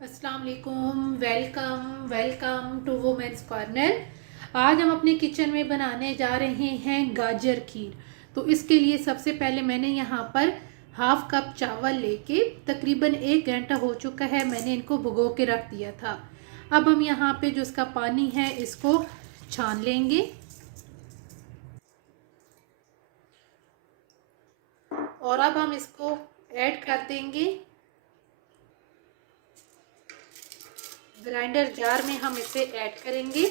अस्सलाम वालेकुम। Welcome to women's corner. आज हम अपने किचन में बनाने जा रहे हैं गाजर खीर। तो इसके लिए सबसे पहले मैंने यहाँ पर हाफ कप चावल लेके तकरीबन 1 घंटा हो चुका है, मैंने इनको भिगो के रख दिया था। अब हम यहाँ पे जो इसका पानी है इसको छान लेंगे और अब हम इसको ऐड कर देंगे ग्राइंडर जार में। हम इसे ऐड करेंगे।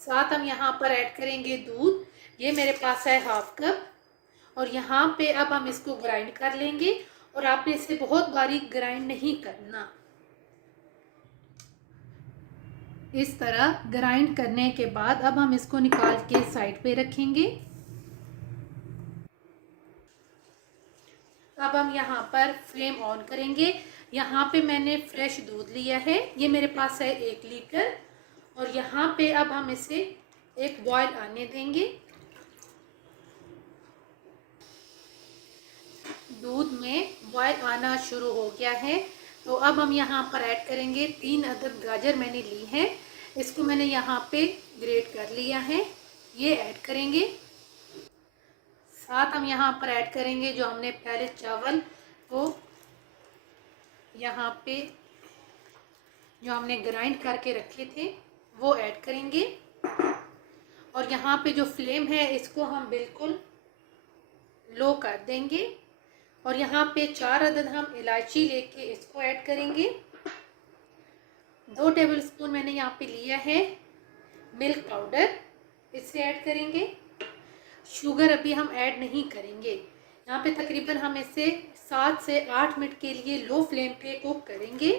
साथ हम यहाँ पर ऐड करेंगे दूध। ये मेरे पास है हाफ कप और यहाँ पे अब हम इसको ग्राइंड कर लेंगे और आपने इसे बहुत बारीक ग्राइंड नहीं करना। इस तरह ग्राइंड करने के बाद अब हम इसको निकाल के साइड पे रखेंगे। अब हम यहाँ पर फ्लेम ऑन करेंगे। यहाँ पे मैंने फ्रेश दूध लिया है, ये मेरे पास है 1 लीटर और यहाँ पे अब हम इसे एक बॉयल आने देंगे। दूध में बॉयल आना शुरू हो गया है तो अब हम यहाँ पर ऐड करेंगे 3 अदद गाजर मैंने ली है। इसको मैंने यहाँ पे ग्रेट कर लिया है, ये ऐड करेंगे। साथ हम यहाँ पर ऐड करेंगे जो हमने पहले चावल को यहाँ पे जो हमने ग्राइंड करके रखे थे वो ऐड करेंगे और यहाँ पे जो फ्लेम है इसको हम बिल्कुल लो कर देंगे और यहाँ पे 4 अदद हम इलायची लेके इसको ऐड करेंगे। 2 टेबलस्पून मैंने यहाँ पे लिया है मिल्क पाउडर, इसे ऐड करेंगे। शुगर अभी हम ऐड नहीं करेंगे। यहाँ पे तकरीबन हम इसे 7 से 8 मिनट के लिए लो फ्लेम पे कुक करेंगे।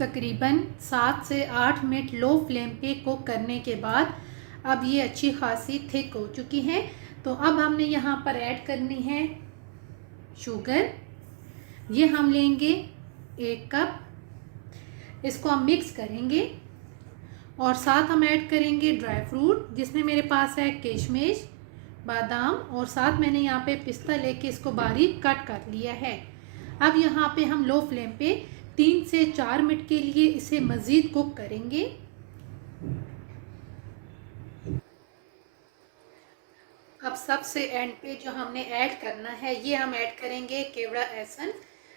तकरीबन 7 से 8 मिनट लो फ्लेम पे कुक करने के बाद अब ये अच्छी खासी थिक हो चुकी है। तो अब हमने यहाँ पर ऐड करनी है शुगर। ये हम लेंगे 1 कप। इसको हम मिक्स करेंगे और साथ हम ऐड करेंगे ड्राई फ्रूट, जिसमें मेरे पास है किशमिश, बादाम और साथ मैंने यहाँ पे पिस्ता लेके इसको बारीक कट कर लिया है। अब यहाँ पे हम लो फ्लेम पे 3 से 4 मिनट के लिए इसे मज़ीद कुक करेंगे। अब सबसे एंड पे जो हमने ऐड करना है ये हम ऐड करेंगे केवड़ा एसन।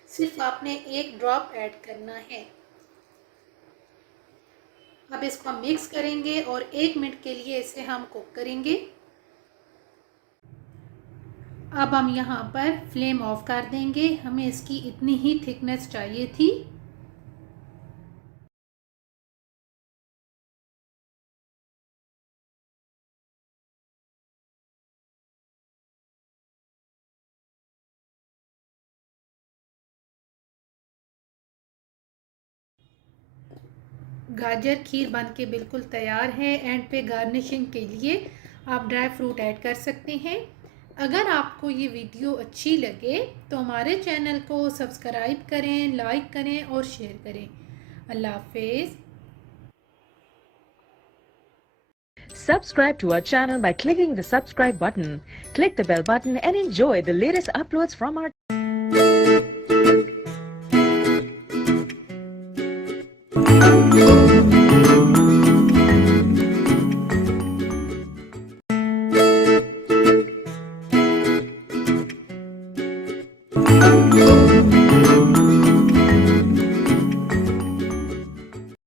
सिर्फ आपने 1 ड्रॉप ऐड करना है। अब इसको हम मिक्स करेंगे और 1 मिनट के लिए इसे हम कुक करेंगे। अब हम यहाँ पर फ्लेम ऑफ कर देंगे, हमें इसकी इतनी ही थिकनेस चाहिए थी। गाजर खीर बन के बिल्कुल तैयार है। एंड पे गार्निशिंग के लिए आप ड्राई फ्रूट ऐड कर सकते हैं। अगर आपको ये वीडियो अच्छी लगे तो हमारे चैनल को सब्सक्राइब करें, लाइक करें और शेयर करें। अल्लाह हाफिज़। Subscribe to our channel by clicking the subscribe button. Click the bell button and enjoy the latest uploads from our